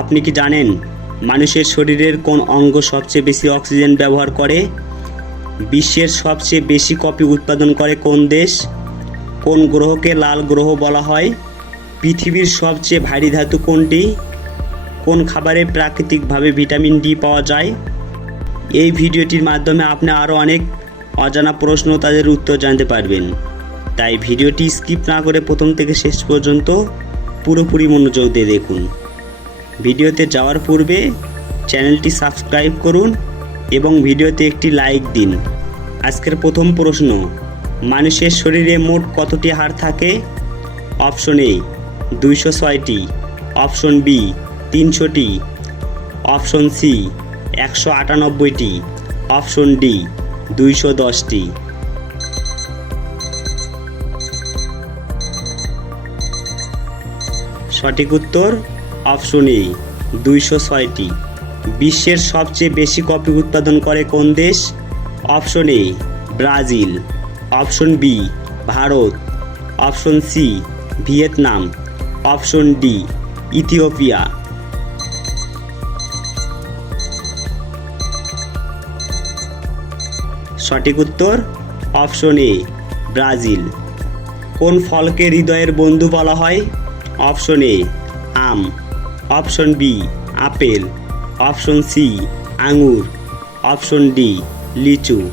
আপনি কি জানেন মানুষের শরীরের কোন অঙ্গ সবচেয়ে বেশি অক্সিজেন ব্যবহার করে? বিশ্বের সবচেয়ে বেশি কফি উৎপাদন করে কোন দেশ? কোন গ্রহকে লাল গ্রহ বলা হয়? পৃথিবীর সবচেয়ে ভারী ধাতু কোনটি? কোন খাবারে প্রাকৃতিকভাবে ভিটামিন ডি পাওয়া যায়? এই ভিডিওটির মাধ্যমে আপনি আরও অনেক অজানা প্রশ্ন তাদের উত্তর জানতে পারবেন। তাই ভিডিওটি স্কিপ না করে প্রথম থেকে শেষ পর্যন্ত পুরোপুরি মনোযোগ দিয়ে দেখুন। ভিডিওতে যাওয়ার পূর্বে চ্যানেলটি সাবস্ক্রাইব করুন এবং ভিডিওতে একটি লাইক দিন। আজকের প্রথম প্রশ্ন, মানুষের শরীরে মোট কতটি হাড় থাকে? অপশন এ, দুইশো ছয়টি। অপশন বি, তিনশোটি। অপশন সি, একশো আটানব্বইটি। অপশন ডি, দুইশো দশটি। সঠিক উত্তর অপশন এ দুইশো ছয়টি। বিশ্বের সবচেয়ে বেশি কফি উৎপাদন করে কোন দেশ? Option A Brazil. Option B Bharat. Option C Vietnam. Option D Ethiopia. সঠিক উত্তর, অপশন এ ব্রাজিল। কোন ফলকে হৃদয়ের বন্ধু বলা হয়? Option A um. Option B, apple. Option C, আঙুর। অপশন ডি, লিচু।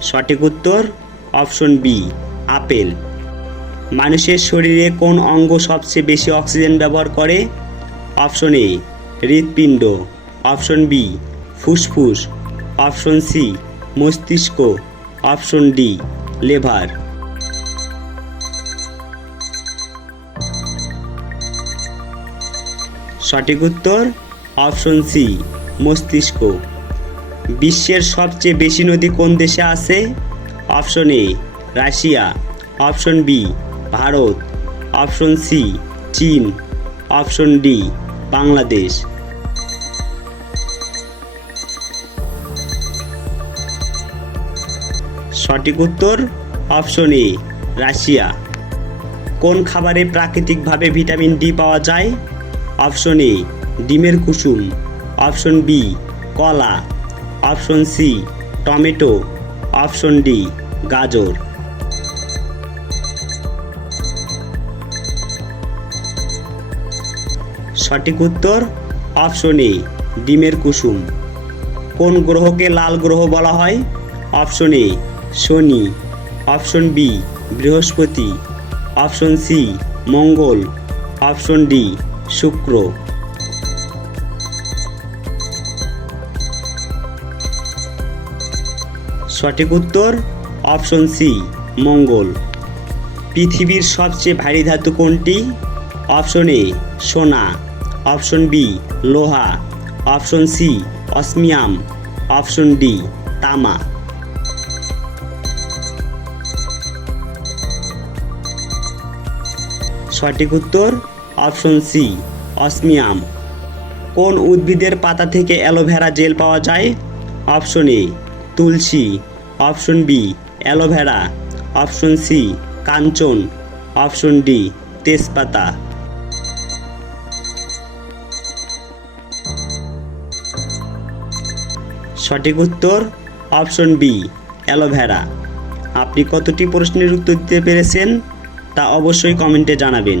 সঠিক উত্তর, অপশন বি, আপেল। মানুষের শরীরে কোন অঙ্গ সবচেয়ে বেশি অক্সিজেন ব্যবহার করে? অপশন এ, হৃৎপিণ্ড। অপশন বি, ফুসফুস। অপশন সি, মস্তিষ্ক। Option D, liver. সঠিক উত্তর, অপশন সি মস্তিষ্ক। বিশ্বের সবচেয়ে বেশি নদী কোন দেশে আছে? Option A Russia. Option B Bharat. Option C চীন। Option D Bangladesh. সঠিক উত্তর, অপশন এ রাশিয়া। কোন খাবারে প্রাকৃতিকভাবে ভিটামিন ডি পাওয়া যায়? অপশন এ ডিমের কুসুম। অপশন বি কলা। Option C tomato. Option D গাজর। সঠিক উত্তর অপশন এ ডিমের কুসুম। কোন গ্রহকে লাল গ্রহ বলা হয়? অপশন এ শনি। অপশন বি বৃহস্পতি। অপশন সি মঙ্গল। অপশন ডি শুক্র। সঠিক উত্তর, অপশন সি, মঙ্গল। পৃথিবীর সবচেয়ে ভারী ধাতু কোনটি? অপশন এ, সোনা। অপশন বি, লোহা। Option C, osmium. Option D, তামা। সঠিক উত্তর অপশন সি, অসমিয়াম। কোন উদ্ভিদের পাতা থেকে অ্যালোভেরা জেল পাওয়া যায়? Option A, Tulsi. Option B, aloe vera. Option C, Kanchan. Option D, তেজপাতা। সঠিক উত্তর, অপশন বি, অ্যালোভেরা। আপনি কতটি প্রশ্নের উত্তর দিতে পেরেছেন তা অবশ্যই কমেন্টে জানাবেন।